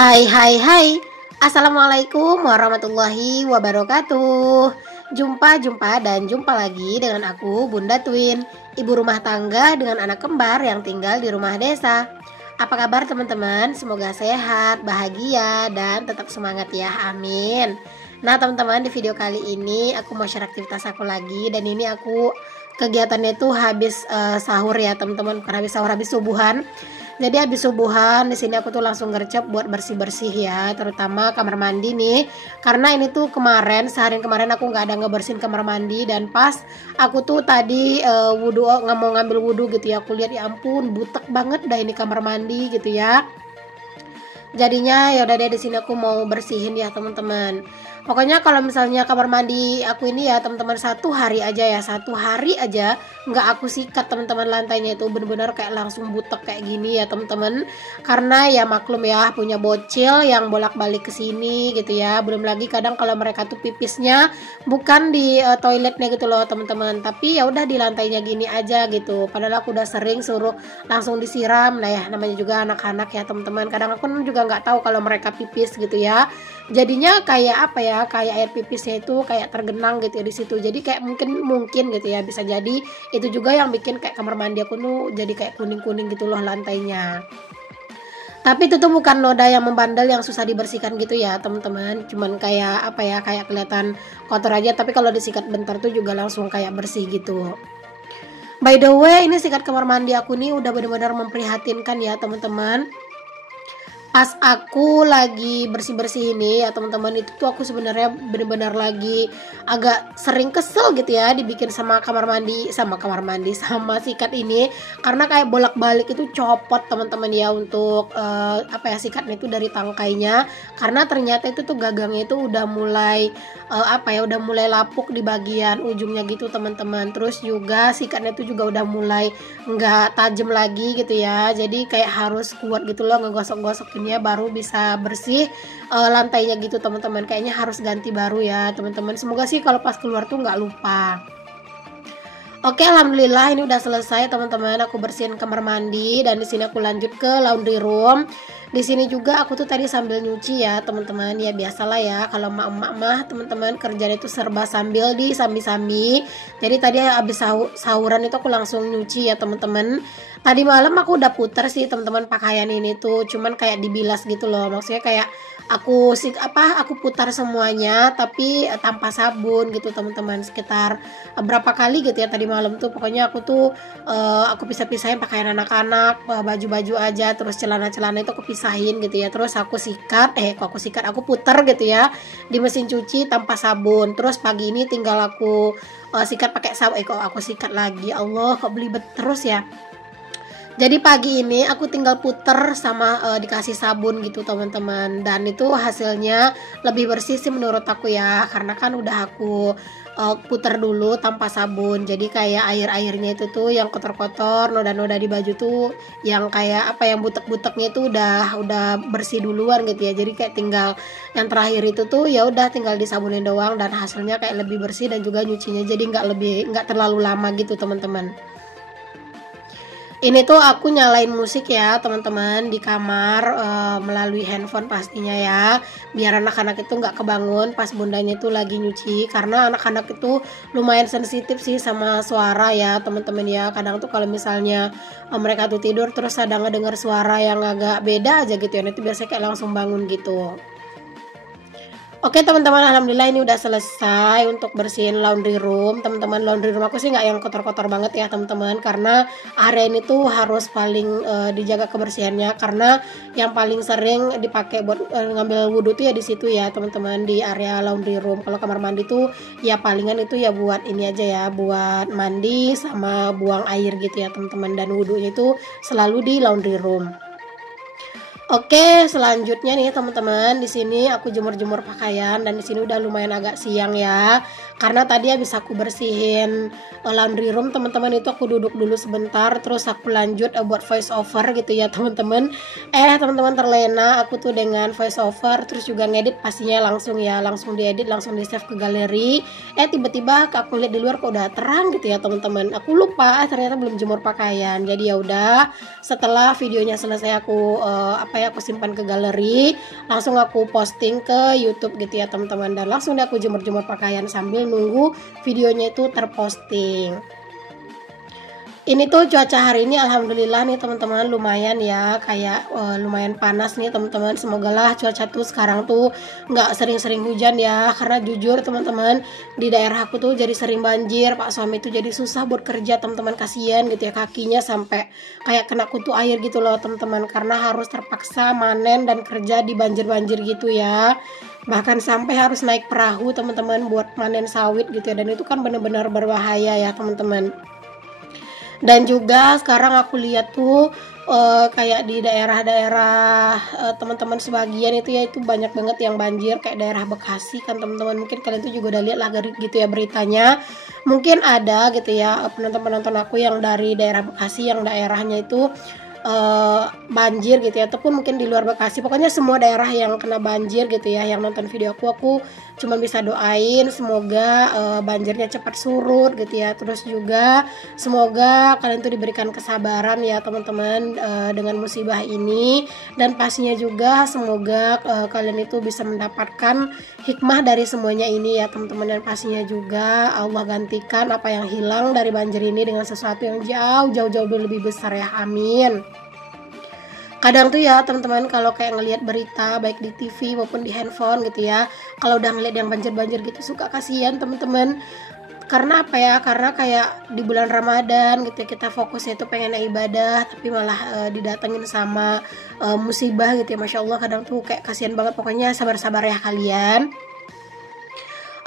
Hai hai hai. Assalamualaikum warahmatullahi wabarakatuh. Jumpa lagi dengan aku Bunda Twin, ibu rumah tangga dengan anak kembar yang tinggal di rumah desa. Apa kabar teman-teman? Semoga sehat, bahagia, dan tetap semangat ya, amin. Nah teman-teman, di video kali ini aku mau share aktivitas aku lagi. Dan ini aku kegiatannya itu habis sahur ya teman-teman. Bukan habis sahur, habis subuhan. Jadi habis subuhan di sini aku tuh langsung gercep buat bersih-bersih ya, terutama kamar mandi nih. Karena ini tuh seharian kemarin aku nggak ada ngebersihin kamar mandi, dan pas aku tuh tadi mau ngambil wudhu gitu ya, aku lihat ya ampun butek banget dah ini kamar mandi gitu ya. Jadinya ya udah deh, di sini aku mau bersihin ya teman-teman. Pokoknya kalau misalnya kamar mandi aku ini ya teman-teman, satu hari aja nggak aku sikat teman-teman, lantainya itu bener-bener kayak langsung butek kayak gini ya teman-teman. Karena ya maklum ya, punya bocil yang bolak-balik ke sini gitu ya. Belum lagi kadang kalau mereka tuh pipisnya bukan di toiletnya gitu loh teman-teman, tapi ya udah di lantainya gini aja gitu. Padahal aku udah sering suruh langsung disiram. Nah ya namanya juga anak-anak ya teman-teman, kadang aku juga nggak tahu kalau mereka pipis gitu ya. Jadinya kayak apa ya, kayak air pipisnya itu kayak tergenang gitu ya di situ. Jadi kayak mungkin gitu ya, bisa jadi itu juga yang bikin kayak kamar mandi aku tuh jadi kayak kuning-kuning gitu loh lantainya. Tapi itu tuh bukan noda yang membandel yang susah dibersihkan gitu ya teman-teman. Cuman kayak apa ya, kayak kelihatan kotor aja, tapi kalau disikat bentar tuh juga langsung kayak bersih gitu. By the way, ini sikat kamar mandi aku nih udah benar-benar memprihatinkan ya teman-teman. Pas aku lagi bersih-bersih ini ya teman-teman, itu tuh aku sebenarnya benar-benar lagi agak sering kesel gitu ya dibikin sama sama sikat ini, karena kayak bolak-balik itu copot teman-teman ya untuk sikatnya itu dari tangkainya, karena ternyata itu tuh gagangnya itu udah mulai udah mulai lapuk di bagian ujungnya gitu teman-teman. Terus juga sikatnya itu juga udah mulai nggak tajam lagi gitu ya, jadi kayak harus kuat gitu loh ngegosok-gosok baru bisa bersih lantainya gitu teman-teman. Kayaknya harus ganti baru ya teman-teman. Semoga sih kalau pas keluar tuh nggak lupa. Oke, alhamdulillah ini udah selesai teman-teman. Aku bersihin kamar mandi dan di sini aku lanjut ke laundry room. Di sini juga aku tuh tadi sambil nyuci ya teman-teman. Ya biasalah ya, kalau emak-emak mah teman-teman kerjanya itu serba sambil disambi-sambi. Jadi tadi habis sahuran itu aku langsung nyuci ya teman-teman. Tadi malam aku udah puter sih teman-teman pakaian ini tuh, cuman kayak dibilas gitu loh. Maksudnya kayak aku putar semuanya tapi tanpa sabun gitu teman-teman. Sekitar berapa kali gitu ya tadi malam tuh. Pokoknya aku tuh aku pisah-pisahin pakaian anak-anak, baju-baju aja, terus celana-celana itu aku pisahin gitu ya. Terus aku puter gitu ya di mesin cuci tanpa sabun. Terus pagi ini tinggal aku sikat pakai sabun. Aku sikat lagi, Allah kok belibet terus ya. Jadi pagi ini aku tinggal puter sama dikasih sabun gitu teman-teman, dan itu hasilnya lebih bersih sih menurut aku ya, karena kan udah aku puter dulu tanpa sabun. Jadi kayak air-airnya itu tuh yang kotor-kotor, noda-noda di baju tuh yang kayak yang butek-buteknya itu udah bersih duluan gitu ya. Jadi kayak tinggal yang terakhir itu tuh ya udah tinggal disabunin doang, dan hasilnya kayak lebih bersih, dan juga nyucinya jadi nggak terlalu lama gitu teman-teman. Ini tuh aku nyalain musik ya teman-teman di kamar melalui handphone pastinya ya, biar anak-anak itu nggak kebangun pas bundanya itu lagi nyuci, karena anak-anak itu lumayan sensitif sih sama suara ya teman-teman ya. Kadang tuh kalau misalnya mereka tuh tidur terus ada ngedengar suara yang agak beda aja gitu ya, itu biasanya kayak langsung bangun gitu. Oke teman-teman, alhamdulillah ini udah selesai untuk bersihin laundry room. Teman-teman, laundry room aku sih nggak yang kotor-kotor banget ya teman-teman, karena area ini tuh harus paling dijaga kebersihannya, karena yang paling sering dipakai buat ngambil wudhu tuh ya di situ ya teman-teman, di area laundry room. Kalau kamar mandi tuh ya palingan itu ya buat ini aja ya, buat mandi sama buang air gitu ya teman-teman, dan wudhunya itu selalu di laundry room. Oke, selanjutnya nih teman-teman, di sini aku jemur-jemur pakaian, dan di sini udah lumayan agak siang ya. Karena tadi habis aku bersihin laundry room teman-teman, itu aku duduk dulu sebentar, terus aku lanjut buat voice over gitu ya teman-teman. Teman-teman, terlena aku tuh dengan voice over, terus juga ngedit pastinya langsung diedit, langsung di save ke galeri. Tiba-tiba aku lihat di luar kok udah terang gitu ya teman-teman. Aku lupa ternyata belum jemur pakaian. Jadi ya udah, setelah videonya selesai aku kayak aku simpan ke galeri, langsung aku posting ke YouTube gitu ya teman-teman, dan langsung deh aku jemur-jemur pakaian sambil nunggu videonya itu terposting. Ini tuh cuaca hari ini alhamdulillah nih teman-teman, lumayan ya, kayak lumayan panas nih teman-teman. Semoga lah cuaca tuh sekarang tuh nggak sering-sering hujan ya, karena jujur teman-teman di daerah aku tuh jadi sering banjir. Pak suami tuh jadi susah buat kerja teman-teman, kasihan gitu ya, kakinya sampai kayak kena kutu air gitu loh teman-teman, karena harus terpaksa manen dan kerja di banjir-banjir gitu ya. Bahkan sampai harus naik perahu teman-teman buat manen sawit gitu ya, dan itu kan benar-benar berbahaya ya teman-teman. Dan juga sekarang aku lihat tuh kayak di daerah-daerah teman-teman sebagian itu ya, itu banyak banget yang banjir, kayak daerah Bekasi kan teman-teman. Mungkin kalian tuh juga udah lihat lah gitu ya beritanya. Mungkin ada gitu ya penonton-penonton aku yang dari daerah Bekasi, yang daerahnya itu banjir gitu ya, ataupun mungkin di luar Bekasi. Pokoknya semua daerah yang kena banjir gitu ya, yang nonton video aku cuma bisa doain semoga banjirnya cepat surut gitu ya. Terus juga semoga kalian tuh diberikan kesabaran ya teman-teman dengan musibah ini, dan pastinya juga semoga kalian itu bisa mendapatkan hikmah dari semuanya ini ya teman-teman, dan pastinya juga Allah gantikan apa yang hilang dari banjir ini dengan sesuatu yang jauh lebih besar ya, amin. Kadang tuh ya teman-teman, kalau kayak ngelihat berita baik di TV maupun di handphone gitu ya, kalau udah ngeliat yang banjir-banjir gitu suka kasihan teman-teman. Karena apa ya, karena kayak di bulan Ramadan gitu ya, kita fokusnya itu pengen ibadah tapi malah didatengin sama musibah gitu ya. Masya Allah, kadang tuh kayak kasihan banget. Pokoknya sabar-sabar ya kalian.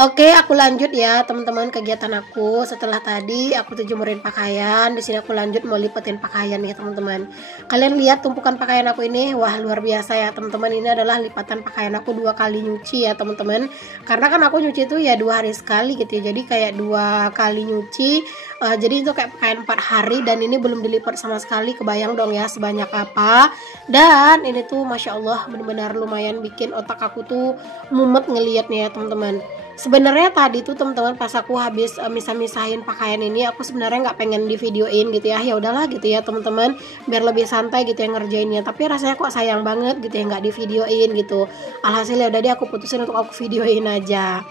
Oke, aku lanjut ya teman-teman kegiatan aku. Setelah tadi aku tuh jemurin pakaian, di sini aku lanjut mau lipetin pakaian nih teman-teman. Kalian lihat tumpukan pakaian aku ini, wah luar biasa ya teman-teman. Ini adalah lipatan pakaian aku 2 kali nyuci ya teman-teman. Karena kan aku nyuci itu ya 2 hari sekali gitu ya. Jadi kayak 2 kali nyuci. Jadi itu kayak pakaian 4 hari, dan ini belum dilipat sama sekali. Kebayang dong ya sebanyak apa. Dan ini tuh Masya Allah benar-benar lumayan bikin otak aku tuh mumet ngelihatnya ya teman-teman. Sebenarnya tadi tuh teman-teman pas aku habis misah-misahin pakaian ini, aku sebenarnya nggak pengen di videoin gitu ya. Ya udahlah gitu ya teman-teman, biar lebih santai gitu ya ngerjainnya. Tapi rasanya kok sayang banget gitu ya nggak di videoin gitu. Alhasil ya udah deh aku putusin untuk aku videoin aja.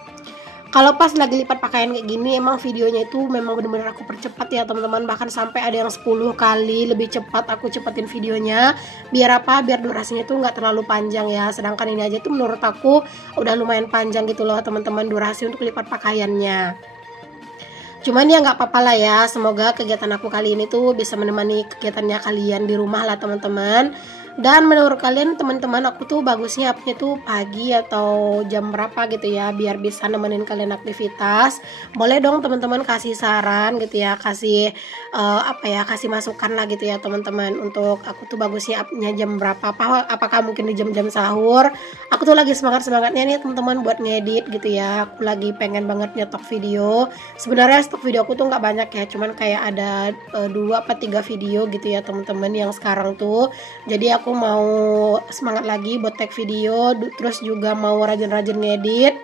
Kalau pas lagi lipat pakaian kayak gini, emang videonya itu memang bener-bener aku percepat ya teman-teman. Bahkan sampai ada yang 10 kali lebih cepat aku cepetin videonya. Biar apa? Biar durasinya tuh nggak terlalu panjang ya. Sedangkan ini aja tuh menurut aku udah lumayan panjang gitu loh teman-teman, durasi untuk lipat pakaiannya. Cuman ya nggak apa-apa lah ya. Semoga kegiatan aku kali ini tuh bisa menemani kegiatannya kalian di rumah lah teman-teman. Dan menurut kalian teman-teman, aku tuh bagusnya upnya tuh pagi atau jam berapa gitu ya, biar bisa nemenin kalian aktivitas. Boleh dong teman-teman kasih saran gitu ya, kasih kasih masukan lah gitu ya teman-teman, untuk aku tuh bagusnya upnya jam berapa. Apakah mungkin di jam-jam sahur? Aku tuh lagi semangatnya nih teman-teman buat ngedit gitu ya. Aku lagi pengen banget nyetok video. Sebenarnya stok video aku tuh nggak banyak ya, cuman kayak ada 2 apa 3 video gitu ya teman-teman yang sekarang tuh. Jadi aku mau semangat lagi buat tag video, terus juga mau rajin-rajin ngedit,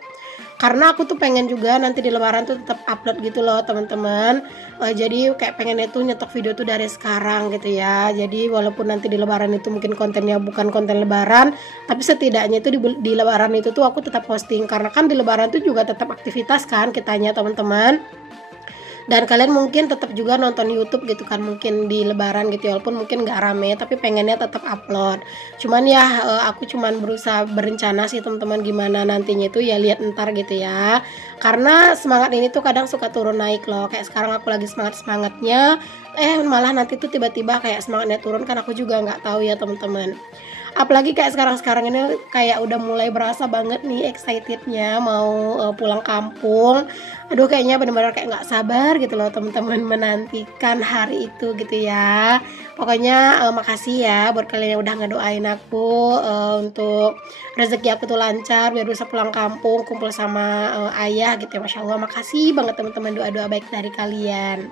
karena aku tuh pengen juga nanti di lebaran tuh tetap upload gitu loh teman-teman. Jadi kayak pengennya tuh nyetok video tuh dari sekarang gitu ya. Jadi walaupun nanti di lebaran itu mungkin kontennya bukan konten lebaran, tapi setidaknya itu di lebaran itu tuh aku tetap posting, karena kan di lebaran tuh juga tetap aktivitas kan kitanya teman-teman. Dan kalian mungkin tetap juga nonton YouTube gitu kan, mungkin di lebaran gitu ya, walaupun mungkin gak rame tapi pengennya tetap upload. Cuman ya aku cuman berusaha berencana sih teman-teman, gimana nantinya itu ya lihat ntar gitu ya. Karena semangat ini tuh kadang suka turun naik loh. Kayak sekarang aku lagi semangatnya, malah nanti tuh tiba-tiba kayak semangatnya turun, kan aku juga nggak tahu ya teman-teman. Apalagi kayak sekarang ini kayak udah mulai berasa banget nih excitednya mau pulang kampung. Aduh, kayaknya benar-benar kayak nggak sabar gitu loh teman-teman menantikan hari itu gitu ya. Pokoknya makasih ya buat kalian yang udah ngedoain aku untuk rezeki aku tuh lancar, biar bisa pulang kampung kumpul sama ayah gitu ya. Masya Allah, makasih banget teman-teman, doa-doa baik dari kalian.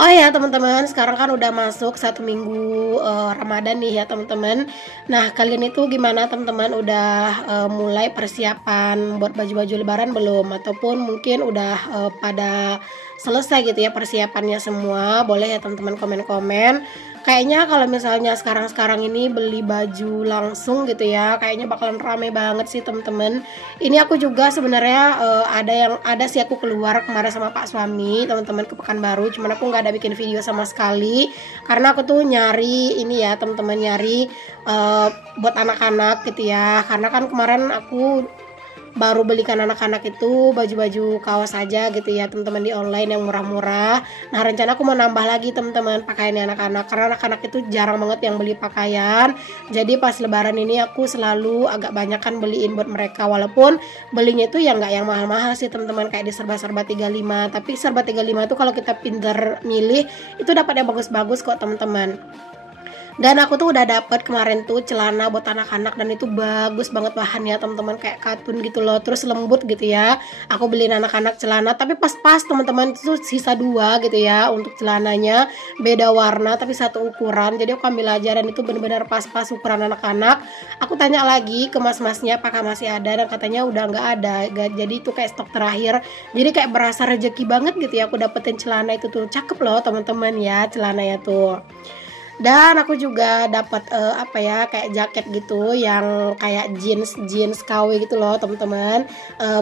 Oh ya teman-teman, sekarang kan udah masuk 1 minggu Ramadan nih ya teman-teman. Nah kalian itu gimana teman-teman, udah mulai persiapan buat baju-baju lebaran belum? Ataupun mungkin udah pada selesai gitu ya persiapannya semua? Boleh ya teman-teman komen-komen. Kayaknya kalau misalnya sekarang-sekarang ini beli baju langsung gitu ya, kayaknya bakalan rame banget sih temen-temen. Ini aku juga sebenarnya ada sih aku keluar kemarin sama Pak suami teman-teman ke Pekanbaru, cuman aku nggak ada bikin video sama sekali karena aku tuh nyari ini ya teman-teman, nyari buat anak-anak gitu ya, karena kan kemarin aku baru belikan anak-anak itu baju-baju kaos aja gitu ya teman-teman di online yang murah-murah. Nah rencana aku mau nambah lagi teman-teman pakaian anak-anak, karena anak-anak itu jarang banget yang beli pakaian. Jadi pas lebaran ini aku selalu agak banyak kan beliin buat mereka, walaupun belinya itu ya nggak yang mahal-mahal sih teman-teman, kayak di serba-serba 35. Tapi serba 35 tuh kalau kita pinter milih itu dapat yang bagus-bagus kok teman-teman. Dan aku tuh udah dapet kemarin tuh celana buat anak-anak, dan itu bagus banget bahannya teman-teman, kayak katun gitu loh, terus lembut gitu ya. Aku beliin anak-anak celana, tapi pas-pas teman-teman, itu sisa 2 gitu ya untuk celananya, beda warna tapi satu ukuran. Jadi aku ambil aja dan itu bener-bener pas-pas ukuran anak-anak. Aku tanya lagi ke mas-masnya apakah masih ada, dan katanya udah nggak ada. Jadi itu kayak stok terakhir. Jadi kayak berasa rezeki banget gitu ya aku dapetin celana itu tuh. Cakep loh teman-teman ya celananya tuh. Dan aku juga dapat kayak jaket gitu yang kayak jeans KW gitu loh teman-teman,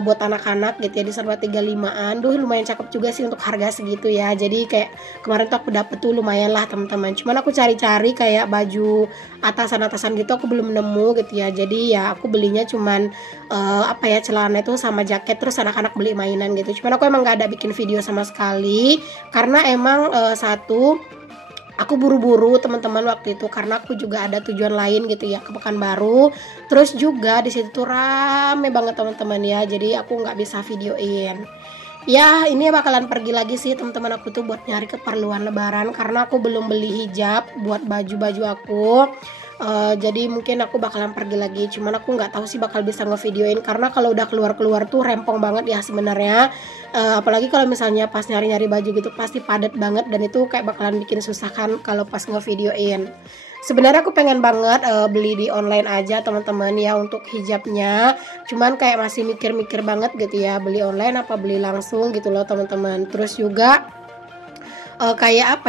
buat anak-anak gitu ya, di serba 35an. Lumayan cakep juga sih untuk harga segitu ya. Jadi kayak kemarin tuh aku dapet tuh lumayan lah teman-teman. Cuman aku cari-cari kayak baju atasan-atasan gitu aku belum nemu gitu ya. Jadi ya aku belinya cuman celana itu sama jaket, terus anak-anak beli mainan gitu. Cuman aku emang gak ada bikin video sama sekali karena emang aku buru-buru teman-teman waktu itu, karena aku juga ada tujuan lain gitu ya ke Pekanbaru. Terus juga di situ tuh rame banget teman-teman ya, jadi aku nggak bisa videoin. Ya ini bakalan pergi lagi sih teman-teman aku tuh buat nyari keperluan lebaran, karena aku belum beli hijab buat baju-baju aku. Jadi mungkin aku bakalan pergi lagi, cuman aku nggak tahu sih bakal bisa ngevideoin, karena kalau udah keluar-keluar tuh rempong banget ya sebenarnya. Apalagi kalau misalnya pas nyari-nyari baju gitu pasti padat banget, dan itu kayak bakalan bikin susah kan kalau pas ngevideoin. Sebenarnya aku pengen banget beli di online aja teman-teman ya untuk hijabnya, cuman kayak masih mikir-mikir banget gitu ya, beli online apa beli langsung gitu loh teman-teman. Terus juga kayak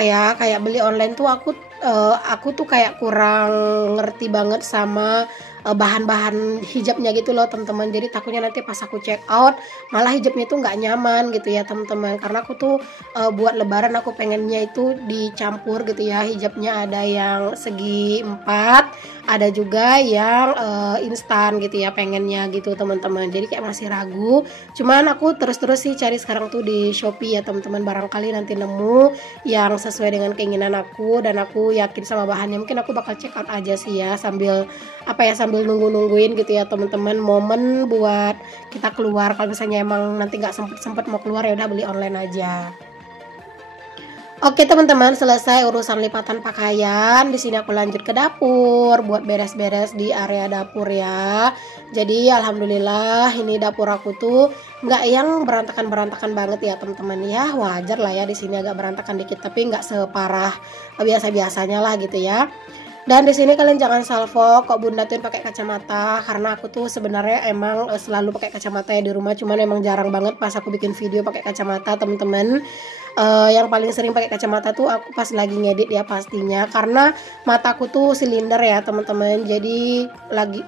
beli online tuh aku tuh kayak kurang ngerti banget sama bahan-bahan hijabnya gitu loh teman-teman. Jadi takutnya nanti pas aku check out malah hijabnya itu nggak nyaman gitu ya teman-teman, karena aku tuh buat lebaran aku pengennya itu dicampur gitu ya, hijabnya ada yang segi 4, ada juga yang instan gitu ya pengennya gitu teman-teman. Jadi kayak masih ragu, cuman aku terus-terus sih cari sekarang tuh di Shopee ya teman-teman, barangkali nanti nemu yang sesuai dengan keinginan aku dan aku yakin sama bahannya. Mungkin aku bakal check out aja sih ya, sambil sambil nungguin gitu ya teman-teman, momen buat kita keluar. Kalau misalnya emang nanti nggak sempet mau keluar, ya udah beli online aja. Oke teman-teman, selesai urusan lipatan pakaian. Di sini aku lanjut ke dapur buat beres-beres di area dapur ya. Jadi alhamdulillah ini dapur aku tuh nggak yang berantakan banget ya teman-teman ya. Wajar lah ya di sini agak berantakan dikit, tapi nggak separah biasa-biasanya lah gitu ya. Dan di sini kalian jangan salvo kok Bunda tuh pakai kacamata, karena aku tuh sebenarnya emang selalu pakai kacamata ya di rumah, cuman emang jarang banget pas aku bikin video pakai kacamata teman-teman. Yang paling sering pakai kacamata tuh aku pas lagi ngedit ya pastinya, karena mataku tuh silinder ya teman-teman. Jadi lagi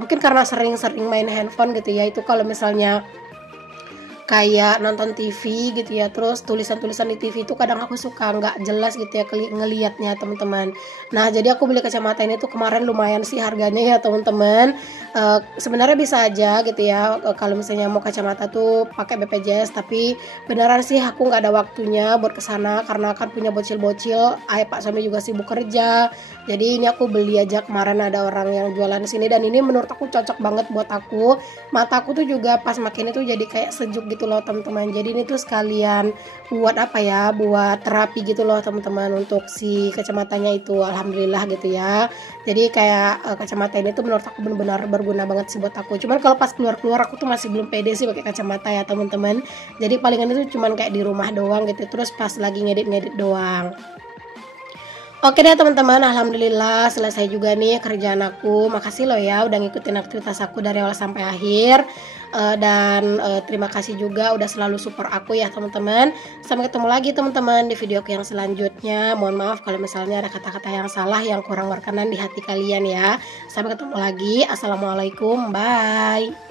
mungkin karena sering-sering main handphone gitu ya, itu kalau misalnya kayak nonton TV gitu ya, terus tulisan-tulisan di TV itu kadang aku suka nggak jelas gitu ya ngelihatnya teman-teman. Nah jadi aku beli kacamata ini tuh kemarin lumayan sih harganya ya teman-teman. Sebenarnya bisa aja gitu ya kalau misalnya mau kacamata tuh pakai BPJS, tapi beneran sih aku nggak ada waktunya buat kesana karena kan punya bocil-bocil. Pak suami juga sibuk kerja, jadi ini aku beli aja kemarin, ada orang yang jualan di sini, dan ini menurut aku cocok banget buat aku. Mataku tuh juga pas makin itu jadi kayak sejuk gitu loh teman-teman. Jadi ini tuh sekalian buat buat terapi gitu loh teman-teman untuk si kacamatanya itu, alhamdulillah gitu ya. Jadi kayak kacamata ini tuh menurut aku benar-benar berguna banget sih buat aku. Cuman kalau pas keluar-keluar aku tuh masih belum pede sih pakai kacamata ya teman-teman. Jadi palingan itu cuman kayak di rumah doang gitu, terus pas lagi ngedit-ngedit doang. Oke deh teman-teman, alhamdulillah selesai juga nih kerjaan aku. Makasih loh ya udah ngikutin aktivitas aku dari awal sampai akhir. Terima kasih juga udah selalu support aku ya teman-teman. Sampai ketemu lagi teman-teman di video yang selanjutnya. Mohon maaf kalau misalnya ada kata-kata yang salah yang kurang berkenan di hati kalian ya. Sampai ketemu lagi. Assalamualaikum, bye.